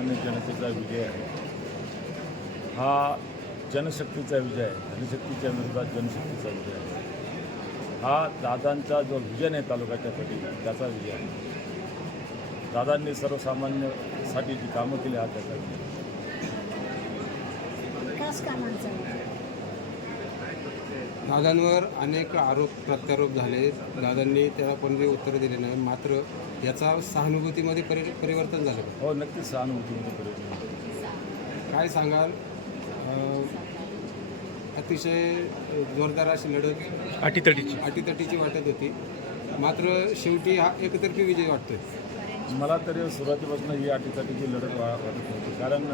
सर्वसामान्य जनतेचा विजय है हा जनशक्ति विजय है जनशक्ति विरोधा जनशक्ति विजय है हा दादा जो विजन है तालुक्याच्या पाठीला त्याचा विजय दादा ने सर्वसामान्यसाठी जी कामं केली, हा त्याचा दादांवर अनेक आरोप प्रत्यारोप झाले. दादांनी त्याला कोणते उत्तर दिले नाही. मात्र याचा सहानुभूतीमध्ये परि परिवर्तन झालं. हो नक्कीच सहानुभूतीमध्ये परिवर्तन काय सांगाल? अतिशय जोरदार अशी लढत अटीतटीची. अटीतटीची वाटत होती. मात्र शेवटी हा एकतर्फी विजय वाटतोय. मला तरी सुरुवातीपासून ही अटीतटीची लढत वाटत होती. कारण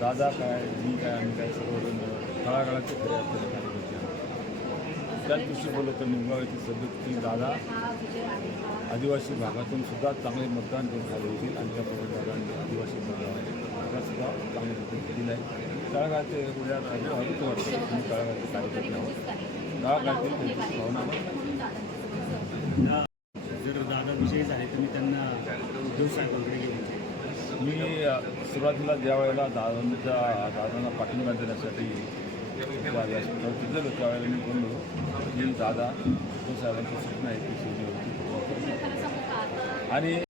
दादा काय मी काय आम्ही काय सर्वजण तळागाळाचे खरे. त्याच दिवशी बोललो तर निंबाळ्याची सभेत की दादा आदिवासी भागातून सुद्धा चांगले मतदान करून खाली होतील आणि त्याप्रमाणे दादांनी आदिवासी भागात सुद्धा चांगले मतदान दिलं आहे. तळागाळाचे उद्या वाटतं मी तळागाळाचे कार्यकर्ते आहोत? तळागाळातील त्यांची भावना जर दादा विजयी झाले तर मी त्यांना उद्धव साहेबांकडे घेऊन. मी सुरुवातीला ज्या वेळेला दादांच्या दादांना पाठिंबा देण्यासाठी त्या व्यासपीठावर तिथं त्यावेळेला मी बोललो की दादा तो साहेबांचं स्वप्न आहे की शिवजीवरती आणि